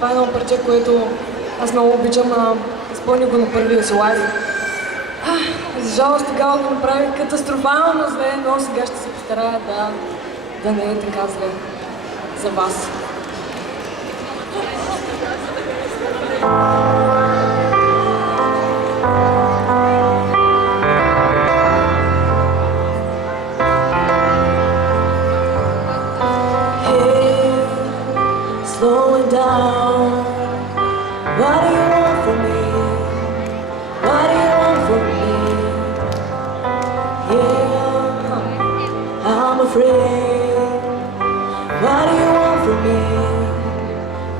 Това е едно парче, което аз много обичам, изпълни го на първия си лайв. За жалост тогава го направих катастрофално зле, но сега ще се постарая да не е така зле за вас. Slowing down. What do you want from me? What do you want from me? Yeah, I'm afraid. What do you want from me?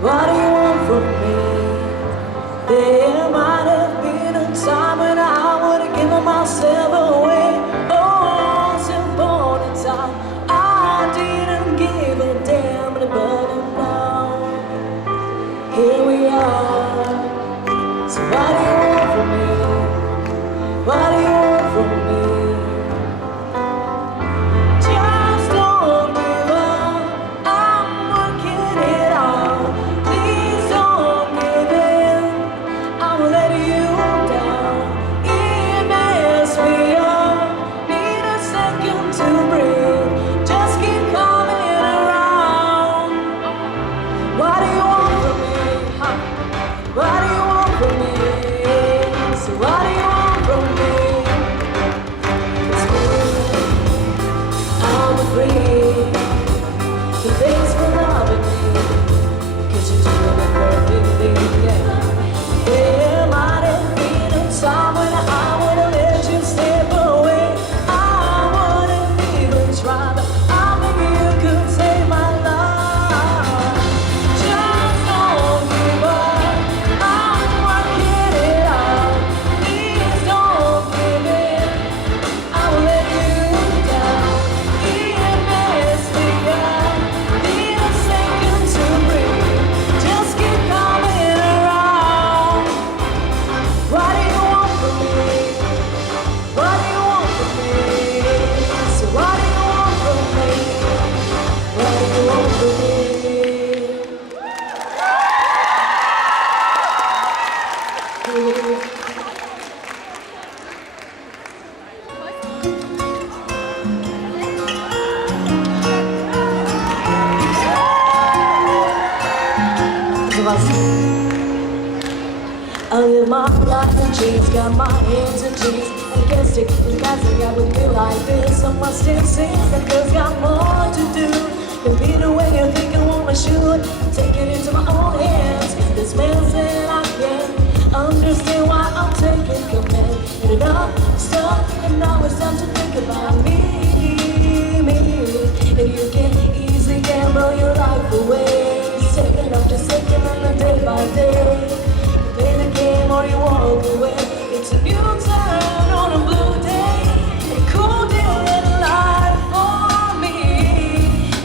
What do you want from me? There might have been a time when I would have given myself away. Oh, some point in time I didn't give a damn about it. Here we are. So what do you want from me? What do you want from me? Just don't give up. I'm working it out. Please don't give in. I won't let you down. It messed me up. Need a second to breathe. Just keep coming around. What do you want from me? What do you want from me? So what do you want from me? It's me. I'm afraid. So thanks for loving me, 'cause you're doing it perfectly, yeah. There might have been a time when I would've let you step away. I wouldn't even try, but I maybe you could save my life. Just don't give up. I'm working it out. Please don't give in. I will let you down. It messed me up. Need a second to breathe. Just keep coming around. What do you want from me? What do you want from me? So what do you want from me? What do you want from me? За вас. I live my life in chains, got my hands in chains. I can't stick with guys that got with me like this. I must insist that girls got more to do than be the way you think a woman should. Take it into my own hands. This man said I can't understand why I'm taking command. Get enough stuff, and now it's time to think about me. And you can easily gamble your life away, second after second and day by day. Play the game or you walk away. It's a new turn on a blue day, a cool day in life for me.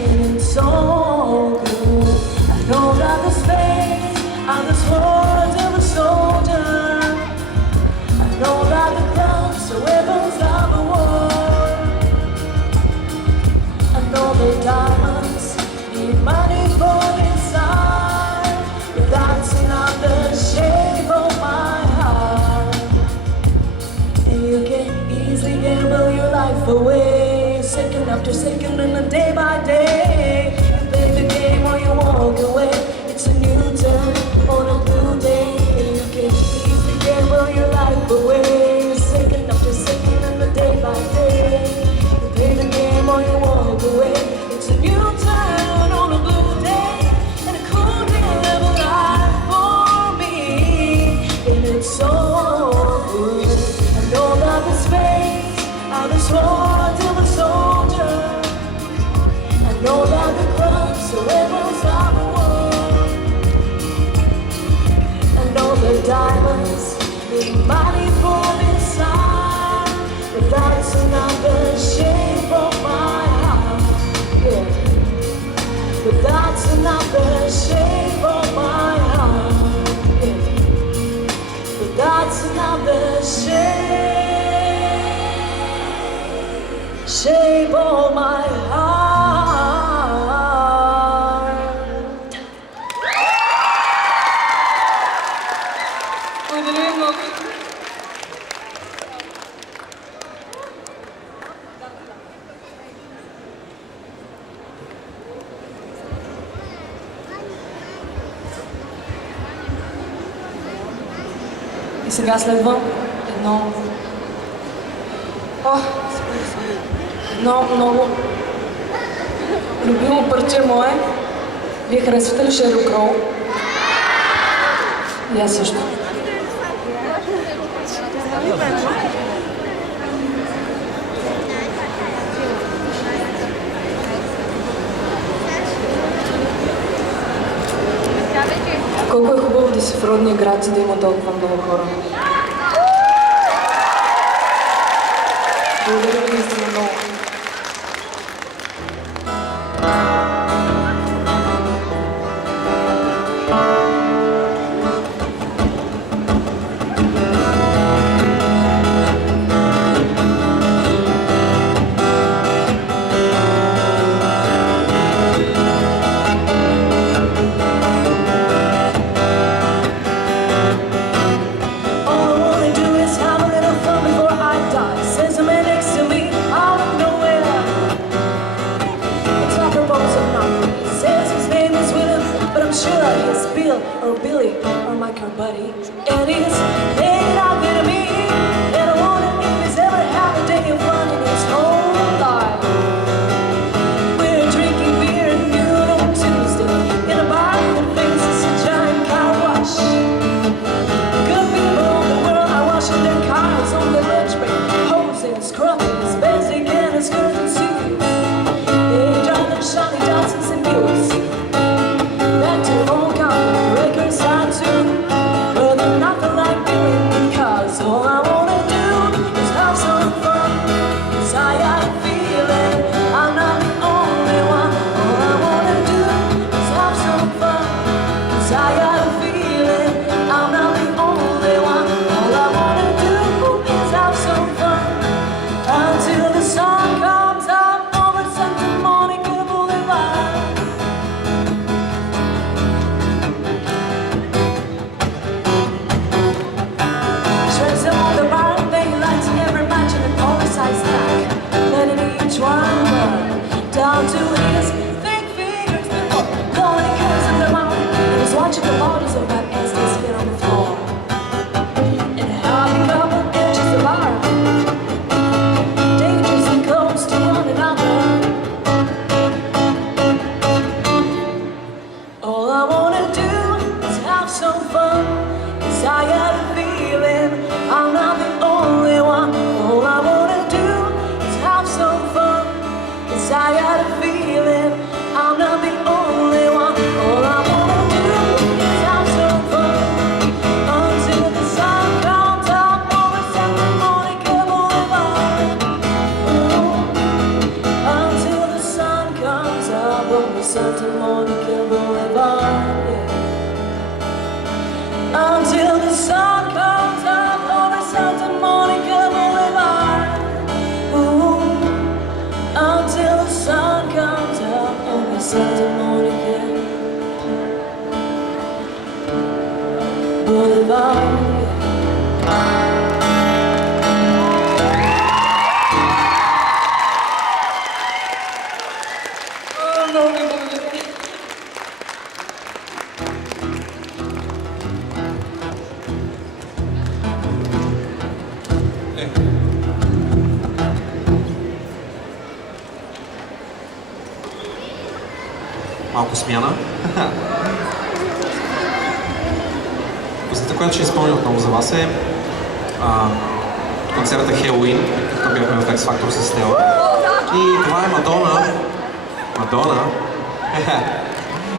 And it's so good. I know that the space and the swords of a soldier. I know that the clubs are weapons of a war. I know the diamonds need money for inside, but that's not the shape of my heart. And you can easily gamble your life away, second after second and day by day. You play the game or you walk away. It's a new turn on a blue day, and you can easily gamble your life away, second after second and day by day. You play the game or you walk away. It's a new turn on a blue day, and a cool day of life for me. And it's so good. I know that the space and the swords of a soldier. I know that the clubs are weapons of a war. Благодаря ви много. И сега следва едно много любимо парче мое. Вие харесвате ли Шерил Кроу? И аз също. Колко е хубаво да си в родния град и да има толкова много хора. Благодаря ви наистина много. Or Billy, or Mike, or Buddy, and he's hanging out with me. And I wonder if he's ever had a day of fun in his whole life. We're drinking beer and noon on Tuesday in a bar that faces a giant car wash. Good people in the world are washing their cars on their lunch break, hosing, scrubbing, Basic and his skirts and suits. They drive them shiny Johnsons and Buicks. Back to home. But they're nothing like Billy, because all I wanna do is have some fun. 'Cause I got a feeling I'm not the only one. All I wanna do is have some fun. 'Cause I got a feeling I'm not the only one. All I wanna do is have some fun until the sun comes up over Santa Monica Boulevard. Down to his thick fingers before blowing curves in their mouth. And he's watching the bodies of that as they spin on the floor. And a happy couple enters the bar, dangerously close to one another. All I wanna do is have some fun, 'cause I got a feeling I'm not the only one. All I wanna do is have some fun, 'cause I got a feeling I'm not the only one. All I wanna do is have some fun until the sun comes up over Santa Monica Boulevard. Ooh, until the sun comes up over Santa Monica Boulevard. Yeah. Until the sun comes up over Santa Monica Boulevard. Ooh, until the sun comes up over Santa Monica Boulevard. Много ви благодаря. Малко смяна. Песента, която ще изпълня отново за вас е концерта Хелоуин, като бяхме в X Factor с Стела. И това е Мадона.